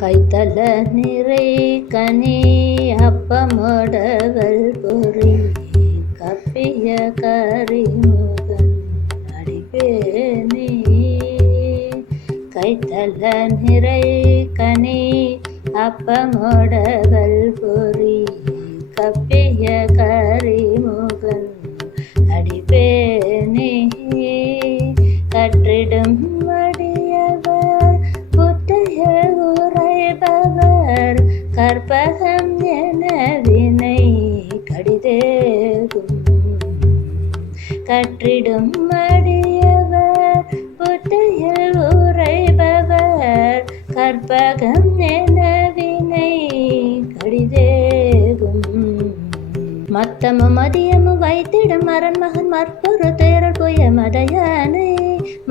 கைத்தல நிறை கனி அப்பமோடவல் பொறி. கப்பிய கரிமுகன் அடிப்பேனே கைத்தல நிறை கனி அப்பமோடவல் பொறி. கப்பிய கரிமுகன் அடிப்பேனே கற்றிடும் கடிதேகும் கற்றிடும் மடியவர் புத்தையில் உரைபவர் கற்பகம் நினைவினை கடிதேகும். மத்தமும் மதியமும் வைத்திடும் அரண்மகன் மற்பொரு தேரல் புய மதையானை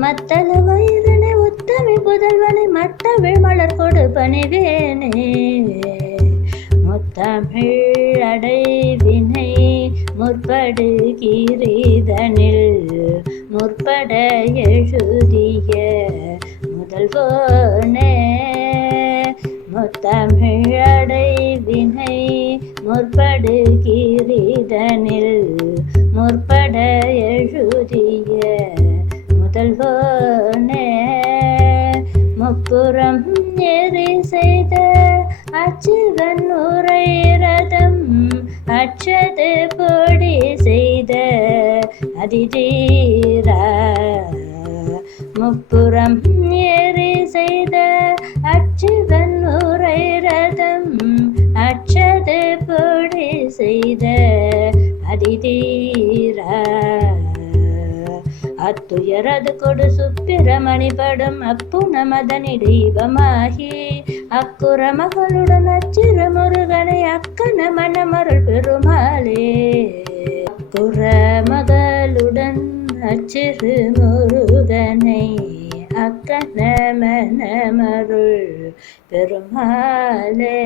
மத்தள வயிறனை உத்தமி புதல்வனை மட்டவிழ் மலர் கொடு பணிவேனே முத்தமிழ் அடைவினை முற்படு முற்பட எழுதிய முதல்வோனே முத்தமிழடை வினை முற்படு முற்பட எழுதிய முதல்வோனே முப்புறம் எரி செய்த அதிதீரா முப்புறம் ஏறி செய்த அச்சுதன் உரை ரதம் அச்சது பொடி செய்த அதிதீரா. அத்துயரது கொடு சுப்பிரமணி படும் அப்புன மதனி அக்குற மகளுடன் அச்சிறு முருகனை அக்கன மணமருள் பெருமாளே அச்சிறு முருகனை. அக்கன மணமருள் பெருமாளே.